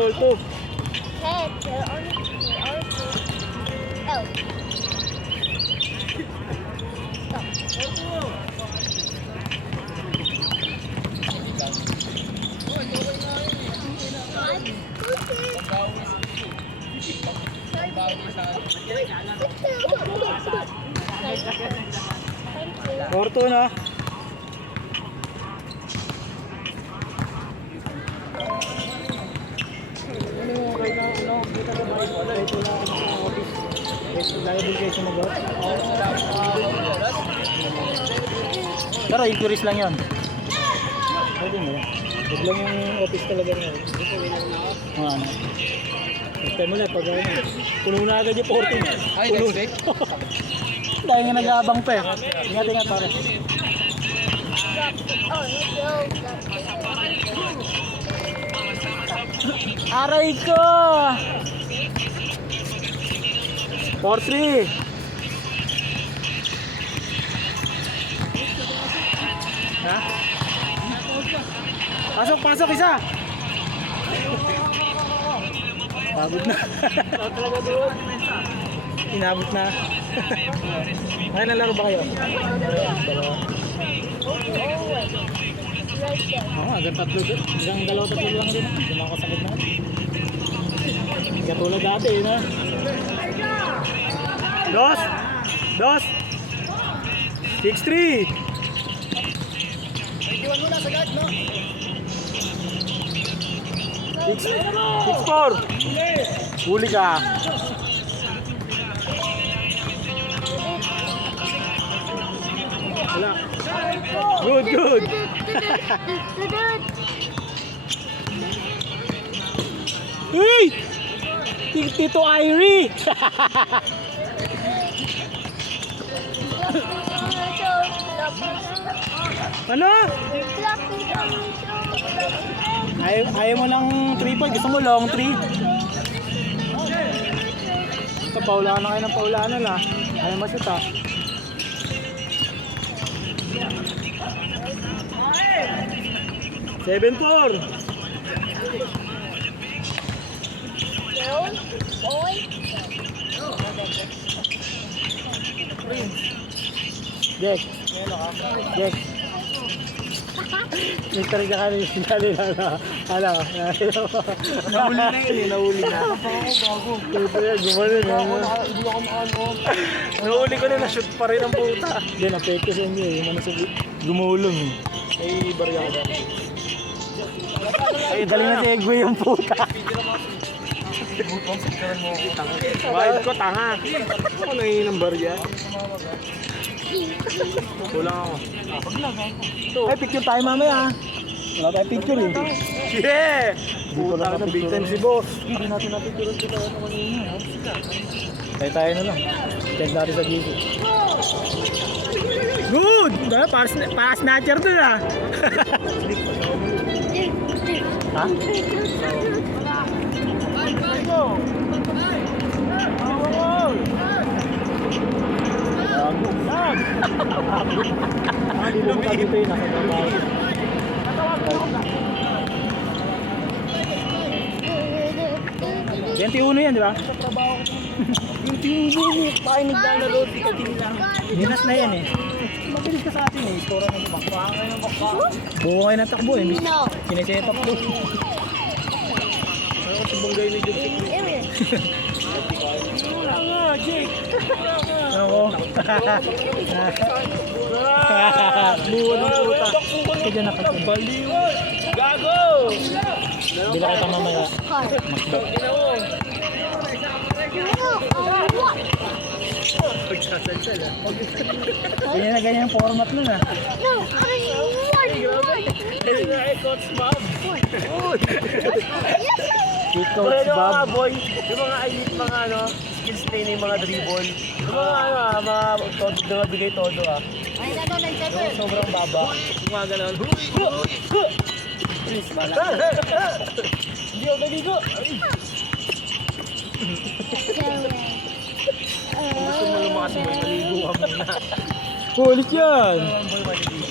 tol to. Head, oh. Orto na. Pero inquiries lang yun. Pwede mo yan. Huwag lang yung office talaga rin. Ano? Next time ulit pag ano. Puno na agad yung 14. Ay, next week? Dahil nga nag-aabang pa eh. Ingat pare. Aray ko! 4-3. Ha? Pasok isa! Pagod na. Inabot na. Ay, nalaro ba kayo? Oo, hanggang tatlo doon. Hanggang dalawa-tatlo lang din. Hindi mo ako sakit na. Katulad dati, na. Dos! 6-3! Iwan mo na sagad, no? 6-4! Huli ka! Wala. Good! Hey! Tito Irie! Ano? Ayaw mo ng 3 point, gusto mo long 3. Ito, paulaan na kayo ng paulanan ah. Ayaw mashoot ah. Seven four. Jack. Mister ka kanina sinali na. Hala. Nahuli na yun, nahuli na. Gumaling. Hindi ako makaano. Nahuli ko na na-shoot pa rin ang puta. Hindi, na-peke sa inyo eh. Yung ano sa gumulong eh. May barya ko dami. Ay, galing na si Egwe yung puta. Wild ko, tanga. Ako nangingin ng barya. Kulang ako. Ay, picture tayo mamaya. Wala tayo picture eh. Yeah! Puta na, big time si boss. Hindi natin na-picture sila kanina. Tayo na lang. Check natin sa GC. Good! Para snatcher dun ah. Ha? Yan tiuno yan, di ba? Yung tinubo, pakinig lang na road, di ka lang. Dinas na yan eh. Mabilis ka sa atin eh, iskora na yung bakba. Buo kayo ng takbo eh. No. Sinesetup ko. Ano kasi bunggay ni Joseph? Wala nga, Jake. Ako. Buwan ng puta. Kaya dyan nakatun. Baliwan! Gago! Bila kita mamaya. Pagsasalsal ah. Ganyan na ganyan ang format nun ah. No, I want Ayun na eh, Coach Bob. Kid Boy, Coach ano mga Bob. boy? Yung mga elite, mga ano, skills training, yung mga dribble. Yung mga ano ah, mga todo, mga bigay todo ah. Ay, ano, Yung sobrang baba. Yung mga ganon. Please, bala. Hindi ako naligo. Gusto mo lumakas mo, maligo ka muna. Kulit yan.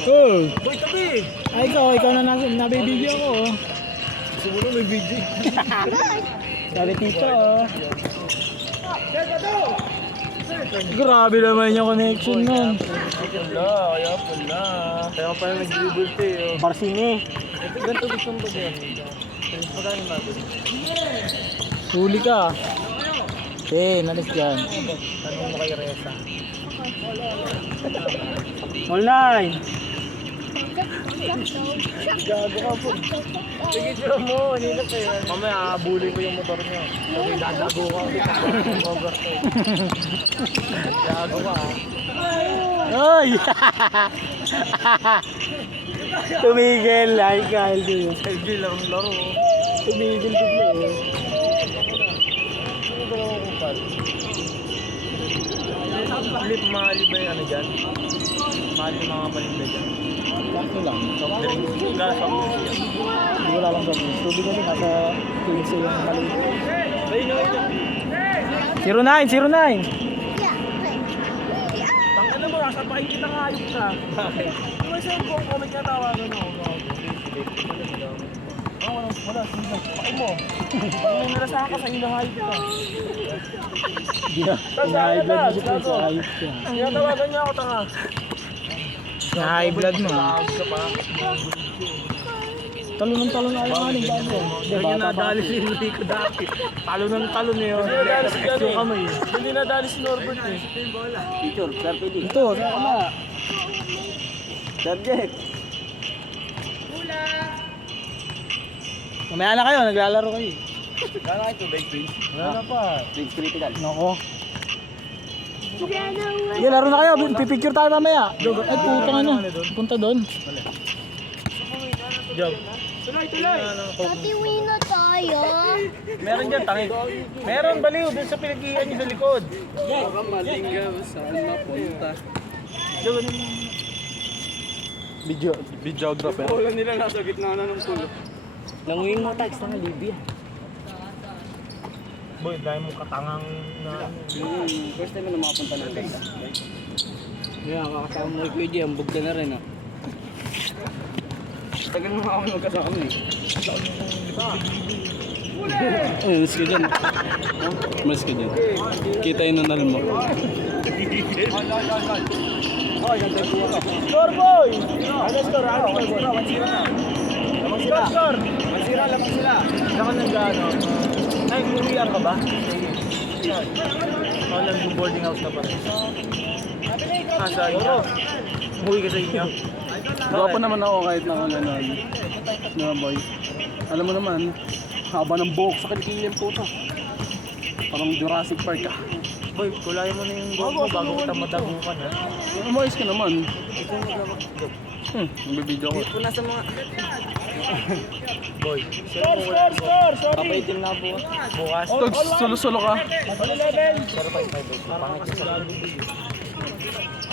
Oh. Boy, tabi! Ay, ikaw na nabibigyan ko oh. Sumunod may video. Sabi tito, oh. Grabe naman yung connection nun. Kaya pala. Kaya pala nag-dribble eh. Barsini. Ito ganito gusto mo ba yan? Magkano natin? Huli ka. Nalis dyan. Tanong mo kay Reza. Online. Gago ka po. Sige, sila mo. Kanina pa yun. Mamaya, aabulin ko yung motor niyo. Sabi, dadago ka. Gago ka. Ay! Tumigil. Ay, kahil din. Sige, larong-laro. Tumigil bigla eh. Ano ba naman kung pal? Flip, mahali ba yung ano dyan? Mahali yung mga palinda dyan. Sakto lang. Soft drinks. Gala soft drinks yan. Hindi wala lang soft drinks. Tubig kasi nasa 15 yung maliit. Ayun, ayun. 09! Tangka na mo, nasa pakikita nga ayok ka. Bakit? Yung isa yung buong comment niya tawagan ako. Wala. Sige. Paki mo. Pag may narasahan ka, sa'yo na hayop ka. Hindi na. High blood mo siya sa ayos siya. Tinatawagan niya ako, tanga. Sa high blood mo. Nakakos ka pa. Talon na ayaw aling bago. Hindi nadali si Enrico dati. Talon ng talon eh. Hindi nadali si Gano kamay. Hindi nadali si Norbert eh. Picture, Sir Pili. Ito, saan ka na? Subject. Mamaya na kayo, naglalaro kayo. Kala kayo tubig, Prince? Wala na pa. Prince critical. Nako. Sige, laro na kayo. Pipicture tayo mamaya. Ay, putang ano. Punta doon. Job. Dati win na tayo. Meron dyan, tangi. Meron baliw dun sa pinag-iian niyo sa likod. Baka malingga saan mapunta. Videographer. Wala nila nasa gitna na ng pulo. Nanguing mo tags ng Libya. Boy, dahil mo katangang na... First time na makapunta ng ganda. Yeah, kakasama mo kay Kuya, ang bugda na rin ah. Tagal mo ako magkasama eh. Malis ka dyan. Malis ka dyan. Kita yung nanal mo. Score, boy! Ano score? Ano score? Lamang sila. Score! Lamang sila. Saka nang gano. Ay, courier ka ba? Oh, nag-boarding house na pa rin. Sa inyo? Umuwi ka sa inyo? Gwapo naman ako kahit na ano. Na boy. Alam mo naman, haba ng buhok sa kilikili yung puto. Parang Jurassic Park ka. Boy, kulayan mo na yung buhok mo bago kita madagukan ha. Umayos ka naman. Nagbibideo ko. Boy, score! Papaitim na po. Bukas. Togs, solo-solo ka.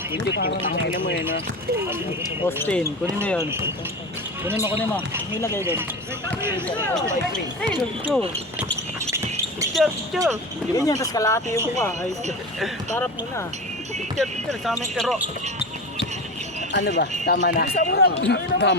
Hindi ko, tangin mo yun ha. Austin, kunin mo yun. Kunin mo. May lagay doon. Picture! Ganyan, tapos kalahati yung mukha. Ayos ka. Tarap mo na. Picture sa aming kero. Ano ba? Tama na. Isa mo na.